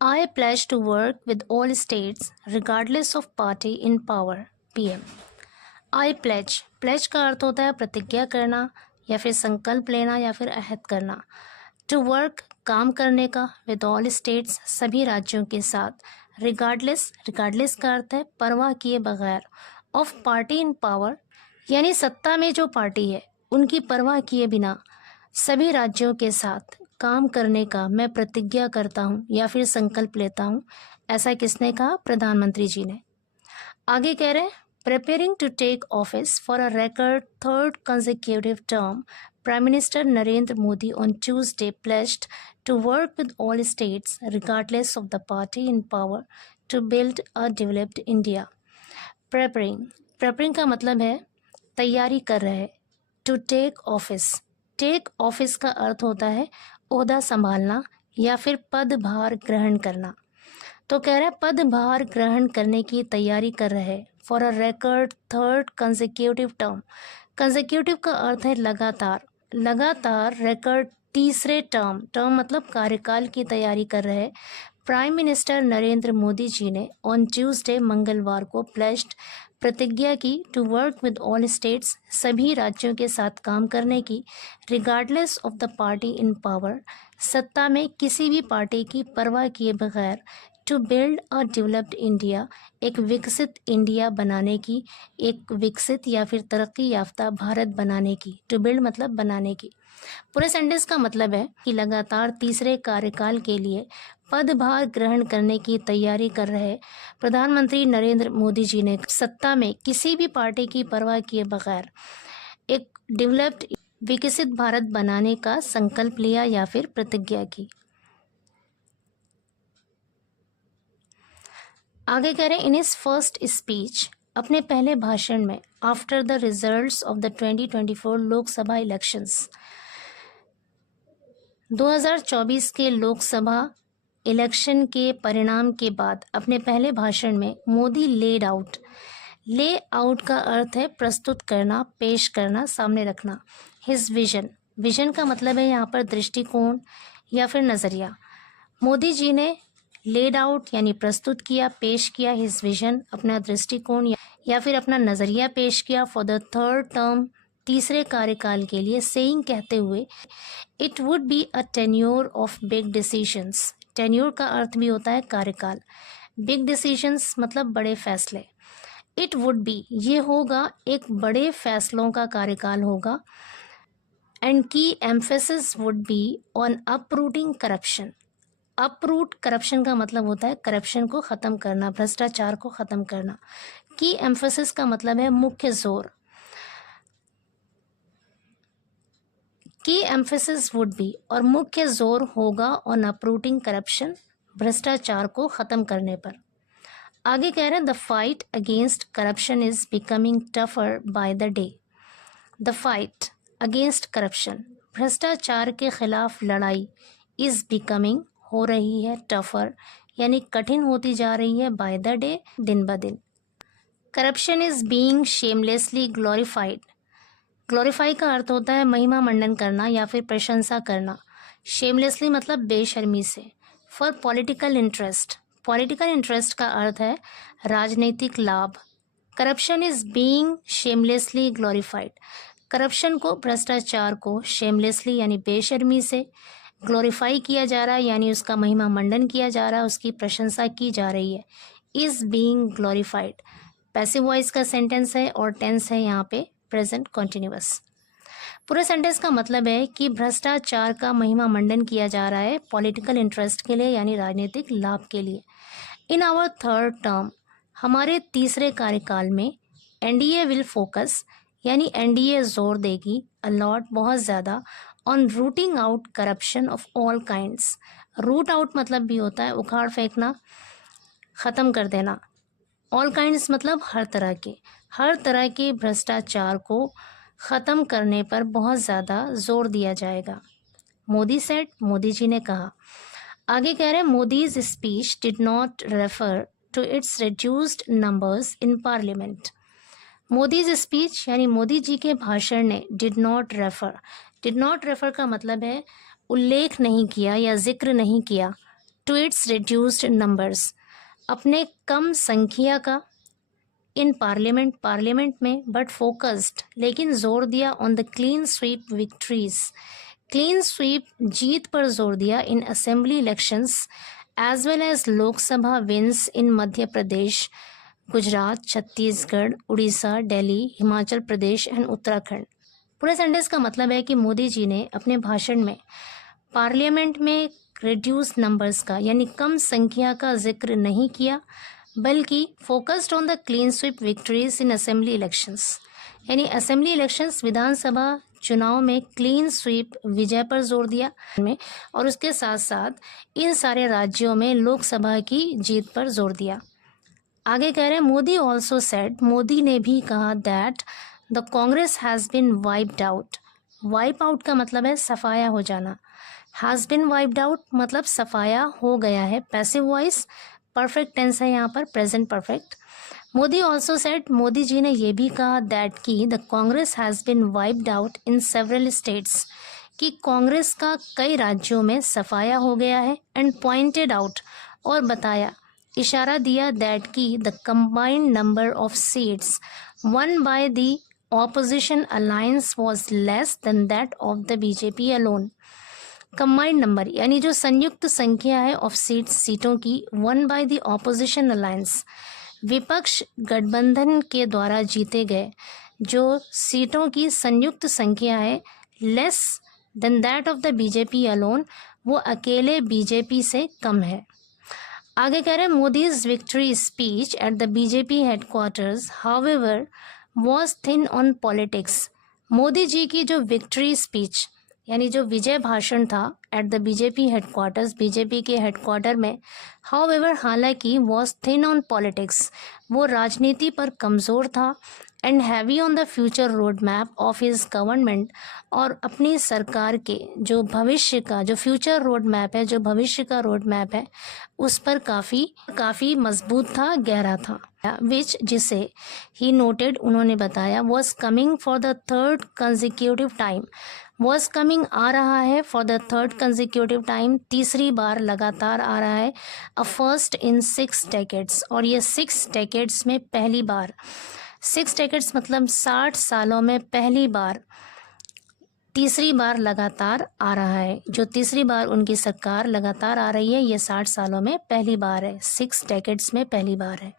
I pledge to work with all states regardless of party in power. PM. I pledge का अर्थ होता है प्रतिज्ञा करना या फिर संकल्प लेना या फिर अहद करना. To work काम करने का with all states सभी राज्यों के साथ. regardless का अर्थ है परवाह किए बगैर. of party in power यानी सत्ता में जो पार्टी है उनकी परवाह किए बिना सभी राज्यों के साथ काम करने का मैं प्रतिज्ञा करता हूँ या फिर संकल्प लेता हूँ. ऐसा किसने कहा? प्रधानमंत्री जी ने. आगे कह रहे हैं preparing to take office for a record third consecutive term, Prime Minister Narendra Modi on Tuesday pledged to work with all states regardless of the party in power to build a developed India. Preparing का मतलब है तैयारी कर रहे. To take office का अर्थ होता है ओहदा संभालना या फिर पदभार ग्रहण करना. तो कह रहे हैं पदभार ग्रहण करने की तैयारी कर रहे. For a record third consecutive term. Consecutive का अर्थ है लगातार record तीसरे टर्म मतलब कार्यकाल की तैयारी कर रहे प्राइम मिनिस्टर नरेंद्र मोदी जी ने ऑन ट्यूसडे मंगलवार को प्लेज्ड प्रतिज्ञा की to work with all states सभी राज्यों के साथ काम करने की regardless of the party in power सत्ता में किसी भी पार्टी की परवाह किए बगैर. To build a developed India एक विकसित इंडिया बनाने की, एक विकसित या फिर तरक्की याफ्ता भारत बनाने की. टू बिल्ड मतलब बनाने की. पूरे सेंटेंस का मतलब है कि लगातार तीसरे कार्यकाल के लिए पदभार ग्रहण करने की तैयारी कर रहे प्रधानमंत्री नरेंद्र मोदी जी ने सत्ता में किसी भी पार्टी की परवाह किए बगैर एक डेवलप्ड विकसित भारत बनाने का संकल्प लिया या फिर प्रतिज्ञा की. आगे कह रहे हैं इन हिज फर्स्ट स्पीच अपने पहले भाषण में after the results of the 2024 Lok Sabha elections 2024 के लोकसभा इलेक्शन के परिणाम के बाद अपने पहले भाषण में मोदी ले आउट का अर्थ है प्रस्तुत करना, पेश करना, सामने रखना. हिज विजन का मतलब है यहाँ पर दृष्टिकोण या फिर नज़रिया. मोदी जी ने लेड आउट यानी प्रस्तुत किया, पेश किया हिज विजन अपना दृष्टिकोण या फिर अपना नज़रिया पेश किया फॉर द थर्ड टर्म तीसरे कार्यकाल के लिए. सेइंग कहते हुए it would be a tenure of big decisions. Tenure का अर्थ भी होता है कार्यकाल. बिग डिसीजंस मतलब बड़े फैसले. इट वुड बी ये होगा एक बड़े फैसलों का कार्यकाल होगा. एंड की emphasis would be on uprooting corruption. Uproot corruption का मतलब होता है करप्शन को ख़त्म करना, भ्रष्टाचार को ख़त्म करना. की एम्फेसिस का मतलब है मुख्य जोर. की एम्फेसिस वुड बी और मुख्य जोर होगा ऑन अपरूटिंग करप्शन भ्रष्टाचार को ख़त्म करने पर. आगे कह रहे हैं the fight against corruption is becoming tougher by the day. The fight against corruption भ्रष्टाचार के खिलाफ लड़ाई इज़ बिकमिंग हो रही है, टफर यानी कठिन होती जा रही है, बाय द डे दिन ब दिन. Corruption is being shamelessly glorified. Glorify का अर्थ होता है महिमा मंडन करना या फिर प्रशंसा करना. शेमलेसली मतलब बेशर्मी से. फॉर पॉलिटिकल इंटरेस्ट का अर्थ है राजनीतिक लाभ. Corruption is being shamelessly glorified. Corruption को, भ्रष्टाचार को शेमलेसली यानी बेशर्मी से ग्लोरीफाई किया जा रहा है यानी उसका महिमा मंडन किया जा रहा है, उसकी प्रशंसा की जा रही है. Is being glorified passive voice का सेंटेंस है और टेंस है यहाँ पे प्रेजेंट कॉन्टिन्यूअस. पूरे सेंटेंस का मतलब है कि भ्रष्टाचार का महिमा मंडन किया जा रहा है पॉलिटिकल इंटरेस्ट के लिए यानी राजनीतिक लाभ के लिए. इन आवर थर्ड टर्म हमारे तीसरे कार्यकाल में एनडीए विल फोकस यानी एनडीए जोर देगी अलॉट बहुत ज़्यादा on rooting out corruption of all kinds. Root out मतलब भी होता है उखाड़ फेंकना, ख़त्म कर देना. ऑल काइंड्स मतलब हर तरह के भ्रष्टाचार को ख़त्म करने पर बहुत ज़्यादा जोर दिया जाएगा. मोदी जी ने कहा. आगे कह रहे हैं Modi's speech did not refer to its reduced numbers in parliament. Modi's speech यानी मोदी जी के भाषण ने डिड नॉट रेफर का मतलब है उल्लेख नहीं किया या जिक्र नहीं किया टू इट्स रिड्यूस्ड नंबर्स, अपने कम संख्या का, इन पार्लियामेंट में, बट फोकस्ड, लेकिन जोर दिया, on the clean sweep victories, clean sweep जीत पर जोर दिया, in assembly elections as well as Lok Sabha wins in Madhya Pradesh, Gujarat, Chhattisgarh, Orissa, Delhi, Himachal Pradesh and Uttarakhand. पूरे सेंटेंस का मतलब है कि मोदी जी ने अपने भाषण में पार्लियामेंट में रिड्यूस नंबर्स का यानी कम संख्या का जिक्र नहीं किया, बल्कि focused on the clean sweep victories in assembly elections, यानी असेंबली इलेक्शंस विधानसभा चुनाव में क्लीन स्वीप विजय पर जोर दिया में, और उसके साथ साथ इन सारे राज्यों में लोकसभा की जीत पर जोर दिया। आगे कह रहे हैं मोदी ऑल्सो सेड, मोदी ने भी कहा that the Congress has been wiped out. Wipe out का मतलब है सफाया हो जाना, हैज़ बिन वाइप्ड आउट मतलब सफाया हो गया है, पैसिव वॉइस, परफेक्ट टेंस है यहाँ पर, present perfect. Modi also said, Modi ji ने ये भी कहा दैट कि the Congress has been wiped out in several states, कि कांग्रेस का कई राज्यों में सफाया हो गया है, एंड पॉइंटेड आउट, और बताया, इशारा दिया, दैट की the combined number of seats one by the opposition alliance was less than that of the BJP alone. Combined number यानी जो संयुक्त संख्या है ऑफ सीटों की, one by the opposition alliance, विपक्ष गठबंधन के द्वारा जीते गए जो सीटों की संयुक्त संख्या है, less than that of the BJP alone, वो अकेले बीजेपी से कम है। आगे कह रहे हैं Modi's victory speech at the BJP headquarters however was thin on politics. Modi ji की जो विक्ट्री स्पीच यानी जो विजय भाषण था at the BJP headquarters, BJP के हेडक्वार्टर में, हाउएवर हालांकि, वॉज थिन ऑन पॉलिटिक्स, वो राजनीति पर कमज़ोर था, and heavy on the future road map of his government, और अपनी सरकार के जो भविष्य का जो फ्यूचर रोड मैप है, जो भविष्य का रोड मैप है, उस पर काफ़ी मजबूत था, गहरा था। विच जिसे ही नोटेड, उन्होंने बताया, was coming for the third consecutive time, was coming आ रहा है, for the third consecutive time, तीसरी बार लगातार आ रहा है, अ फर्स्ट इन 6 डेकेड्स, और ये 6 डेकेड्स में पहली बार, 6 डेकेड्स मतलब 60 सालों में पहली बार, तीसरी बार लगातार आ रहा है। जो तीसरी बार उनकी सरकार लगातार आ रही है, ये 60 सालों में पहली बार है, 6 डेकेड्स में पहली बार है।